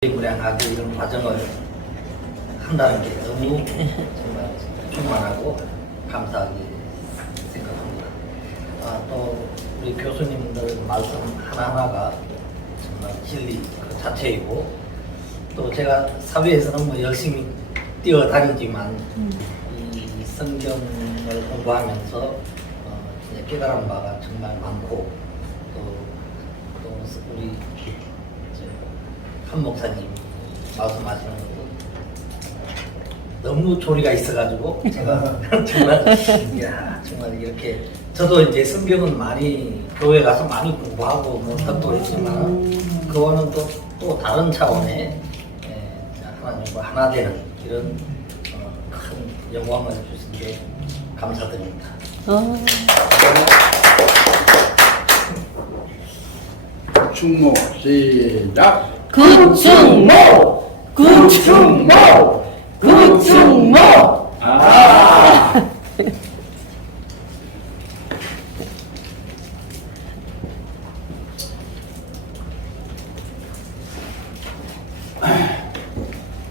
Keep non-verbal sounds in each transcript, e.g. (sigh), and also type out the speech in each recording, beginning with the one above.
불량하게 이런 과정을 한다는 게 너무 (laughs) 정말 충만하고 감사하게 생각합니다. 아, 또 우리 교수님들 말씀 하나하나가 정말 진리 그 자체이고 또 제가 사회에서는 뭐 열심히 뛰어다니지만 이 성경을 공부하면서 어, 깨달은 바가 정말 많고 또, 또 우리 한 목사님 말씀하시는 것도 너무 조리가 있어가지고 제가 (laughs) 정말 이야 정말 이렇게 저도 이제 성경은 많이 교회 가서 많이 공부하고 뭐 덕도했지만 그거는 또, 또 다른 차원의 예, 하나님과 하나 되는 이런 어, 큰 영광을 주신 게 감사드립니다. 어, 충목 시작. 구충모! 구충모! 구충모! 아.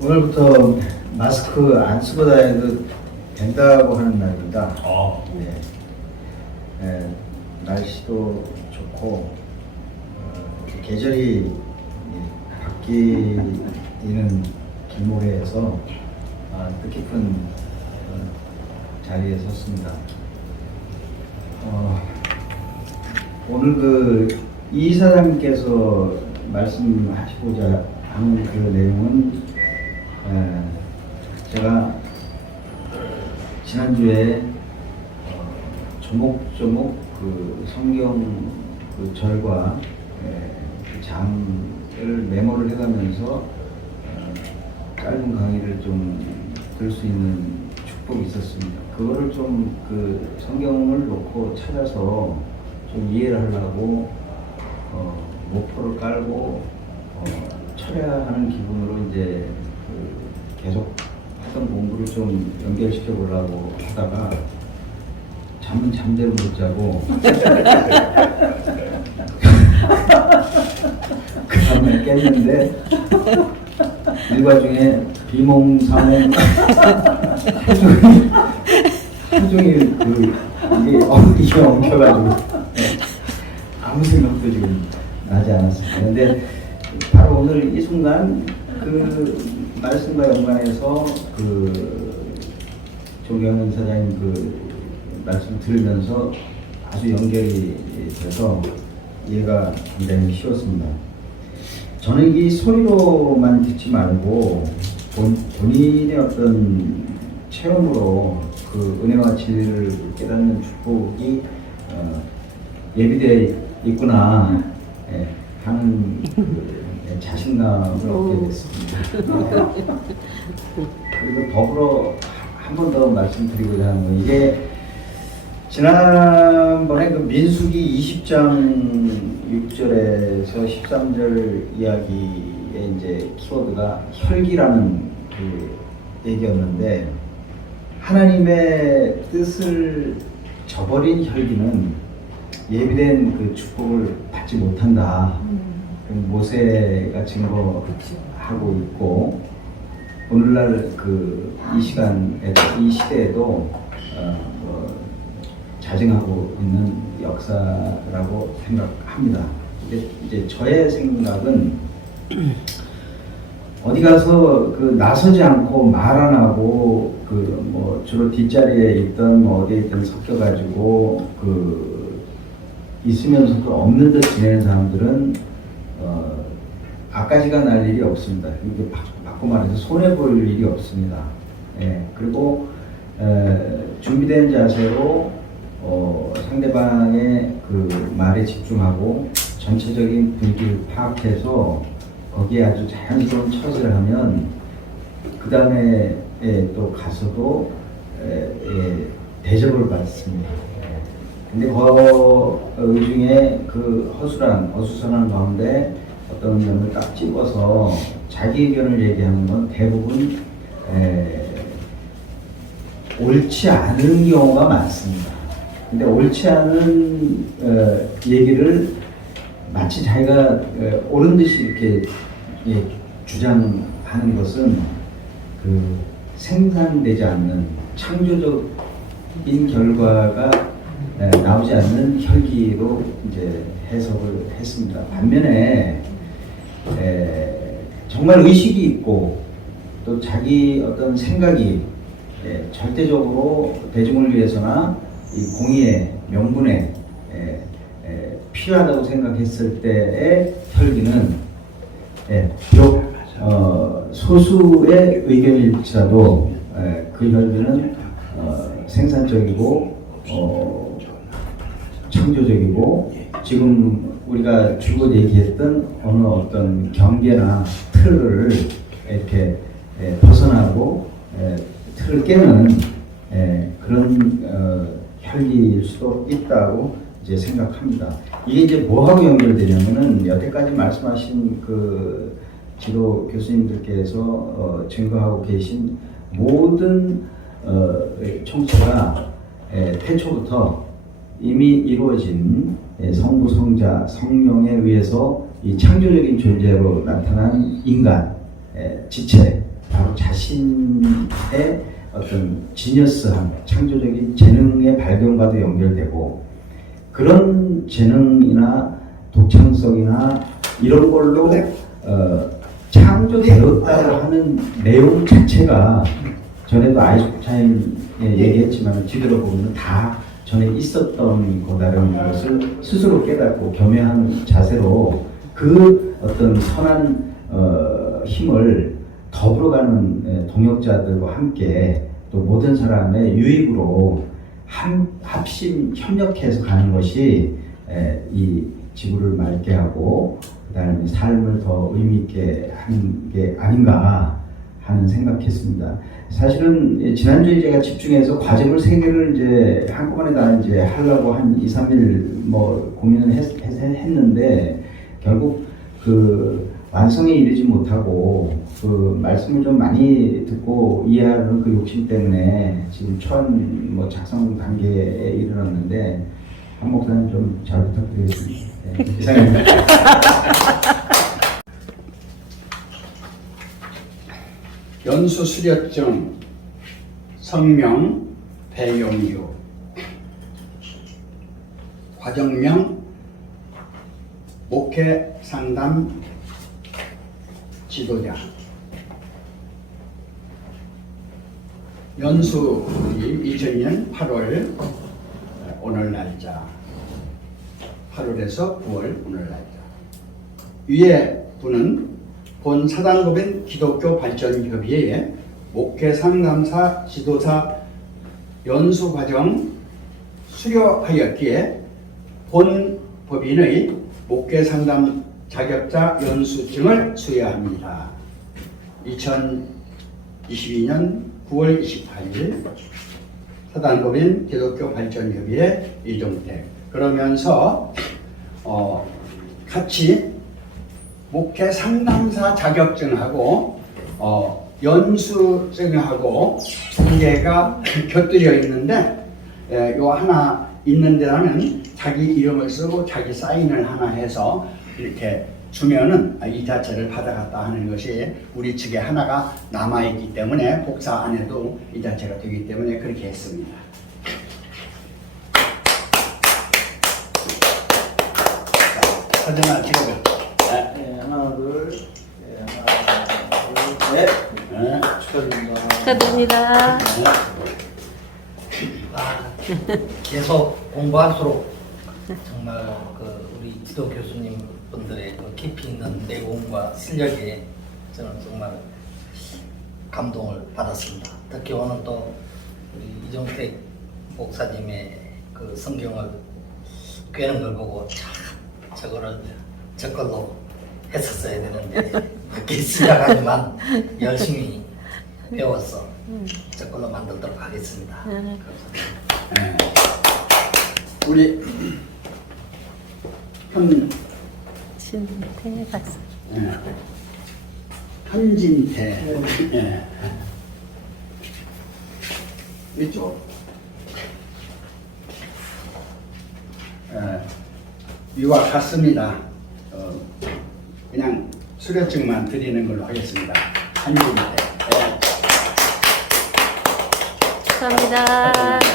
오늘부터 마스크 안 쓰고 다녀도 된다고 하는 날입니다. 어. 네. 네, 날씨도 좋고 어, 계절이 예, 바뀌는 길목에서 아, 뜻깊은 어, 자리에 섰습니다. 어, 오늘 그 이 사장님께서 말씀하시고자 하는 그 내용은 에, 제가 지난주에 어, 조목조목 그 성경 그 절과 에, 그 장을 메모를 해가면서 어, 짧은 강의를 좀 들 수 있는 축복이 있었습니다. 그거를 좀 그 성경을 놓고 찾아서 좀 이해를 하려고 어, 목표를 깔고 어, 철야하는 기분으로 이제 그 계속 하던 공부를 좀 연결시켜 보려고 하다가 잠은 잠대로 못 자고 (laughs) 그 다음에 깼는데 일과 중에 비몽사몽 하루 종일 하루 종일 그 이게 어, 이게 엉켜가지고 네. 아무 생각도 지금 나지 않았습니다. 근데 바로 오늘 이 순간 그 말씀과 연관해서 그 조경은 사장님 그 말씀 들으면서 아주 연결이 돼서 이해가 굉장히 쉬웠습니다. 저는 이 소리로만 듣지 말고 본, 본인의 어떤 체험으로 그 은혜와 진리를 깨닫는 축복이 어, 예비되어 있구나 예, 하는 그, 예, 자신감을 얻게 됐습니다. 그리고 더불어 한 번 더 말씀드리고자 하는 건 이게 지난번에 그 민수기 20장 6절에서 13절 이야기의 이제 키워드가 혈기라는 그 얘기였는데 하나님의 뜻을 저버린 혈기는 예비된 그 축복을 받지 못한다. 그 모세가 증거하고 있고 오늘날 그 이 시간에 이 시대에도 어, 뭐 자증하고 있는 역사라고 생각합니다. 근데 이제 저의 생각은 어디 가서 그 나서지 않고 말 안 하고 그 뭐 주로 뒷자리에 있던 뭐 어디에 있든 섞여가지고 그 있으면서도 없는 듯 지내는 사람들은 어 아까지가 날 일이 없습니다. 이게 바, 바꿔 말해서 손해 볼 일이 없습니다. 예 그리고 에, 준비된 자세로 어, 상대방의 그 말에 집중하고 전체적인 분위기를 파악해서 거기에 아주 자연스러운 처세를 하면 그 다음에 또 가서도 에, 에, 대접을 받습니다. 예. 근데 그 중에 그 허술한 어수선한 가운데 어떤 면을 딱 집어서 자기 의견을 얘기하는 건 대부분 에, 옳지 않은 경우가 많습니다. 근데 옳지 않은 어, 얘기를 마치 자기가 어, 옳은 듯이 이렇게 예, 주장하는 것은 그 생산되지 않는 창조적인 결과가 에, 나오지 않는 혈기로 이제 해석을 했습니다. 반면에 에, 정말 의식이 있고 또 자기 어떤 생각이 에, 절대적으로 대중을 위해서나 이 공의의 명분에 에, 에, 필요하다고 생각했을 때의 혈기는 예, 비록 어, 소수의 의견일지라도 에, 그 혈기는 어, 생산적이고 어, 창조적이고 지금 우리가 줄곧 얘기했던 어느 어떤 경계나 틀을 이렇게 에, 벗어나고 에, 틀을 깨는 에, 그런 어, 혈기일 수도 있다고 이제 생각합니다. 이게 이제 뭐하고 연결되냐면은 여태까지 말씀하신 그 지도 교수님들께서 어, 증거하고 계신 모든 어, 총체가 에, 태초부터 이미 이루어진 예, 성부, 성자, 성령에 의해서 이 창조적인 존재로 나타난 인간, 예, 지체, 바로 자신의 어떤 지니어스함, 창조적인 재능의 발견과도 연결되고 그런 재능이나 독창성이나 이런 걸로 어, 창조되었다고 하는 내용 자체가 전에도 아이슈타인 얘기했지만 뒤돌아보면 다 전에 있었던 거다라는 것을 스스로 깨닫고 겸해하는 자세로 그 어떤 선한 어, 힘을 더불어가는 에, 동역자들과 함께 또 모든 사람의 유익으로 한, 합심 협력해서 가는 것이 에, 이 지구를 맑게 하고 그다음에 삶을 더 의미 있게 하는 게 아닌가 하는 생각했습니다. 사실은 지난주에 제가 집중해서 과정을 세 개를 이제 한꺼번에 다 이제 하려고 한 2, 3일 뭐 고민을 했, 했, 했는데 결국 그 완성에 이르지 못하고 그 말씀을 좀 많이 듣고 이해하는 그 욕심 때문에 지금 처음 뭐 작성 단계에 이르렀는데 한 목사님 좀 잘 부탁드리겠습니다. 네, 이상입니다. (laughs) 연수 수료증 성명 배용유 과정명 목회 상담 지도자. 연수이 2002년 8월 오늘 날짜 8월에서 9월 오늘 날짜 위에 분은 본 사단법인 기독교 발전협의회의 목회 상담사 지도사 연수 과정 수료하였기에 본 법인의 목회 상담 자격자 연수증을 수여합니다. 2022년 9월 28일 사단법인 기독교 발전협의회 이종택 그러면서 어, 같이 목회 상담사 자격증하고 어, 연수증하고 두 개가 곁들여 있는데 에, 요 하나 있는 데라면 자기 이름을 쓰고 자기 사인을 하나 해서 이렇게 주면은 이 자체를 받아갔다 하는 것이 우리 측에 하나가 남아있기 때문에 복사 안 해도 이 자체가 되기 때문에 그렇게 했습니다. 네, 하나, 둘, 네, 하나, 둘, 넷. 네. 축하드립니다. 축하드립니다. 아, 계속 공부할수록 정말 그 우리 지도 교수님 분들의 그 깊이 있는 내공과 실력에 저는 정말 감동을 받았습니다. 특히 오늘 또 우리 이종택 목사님의 그 성경을 꿰는 걸 보고 참 저거를 저 걸로 했었어야 되는데 늦게 (laughs) 시작하지만 열심히 배워서 저 걸로 만들도록 하겠습니다. 음. 네. 우리 현 신태 박사. 예. 현진태 예. 이쪽 예. 이와 같습니다. 어, 그냥 수료증만 드리는 걸로 하겠습니다. 한국인데. 네. 축하합니다.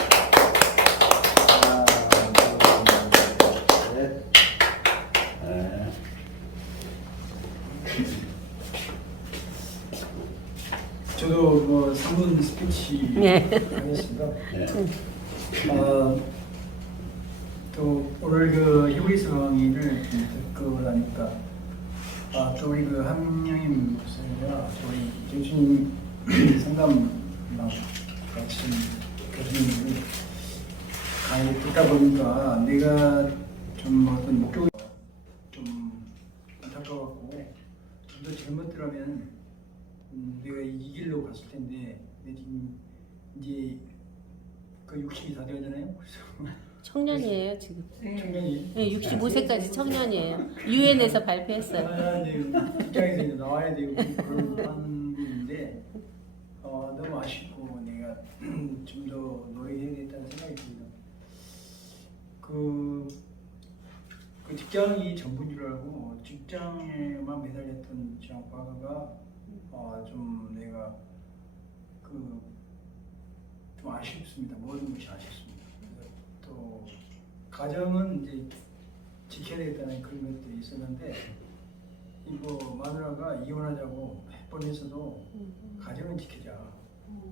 저도 뭐 상분 스피치 네. 하겠습니다. 네. 어, 또 오늘 그 강의를 듣고 나니까 아, 또 우리 그 한명임 목사님과 또 우리 교수님 상담 같이 교수님을 강의 듣다 보니까 내가 좀 어떤 목적이 좀 안타까웠고 좀 더 젊었더라면 음, 내가 갔을 텐데 근데 지금 이제 그 60이 다 되잖아요. 그래서 (laughs) 청년이에요, 지금. 청년이 네, 65세까지 청년이에요. 유엔에서 발표했어요. 아, 이제 직장에서 이제 나와야 되고 그런 분인데 어, 너무 아쉽고 내가 (clears throat) 좀 더 노력해야 겠다는 생각이 듭니다. 그, 그 직장이 전부인 줄 알고 직장에만 매달렸던 저 과거가 어, 좀 내가 그 좀 아쉽습니다. 모든 것이 아쉽습니다. 또 가정은 이제 지켜야 되겠다는 그런 것도 있었는데 이거 마누라가 이혼하자고 몇 번 했어도 가정은 지키자.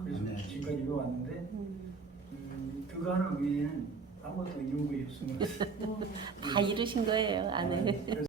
그래서 네. 지금까지 이거 왔는데 음, 그거 하나 외에는 아무것도 이룬 것이 없으면 다 이루신 거예요, 안에. 그래서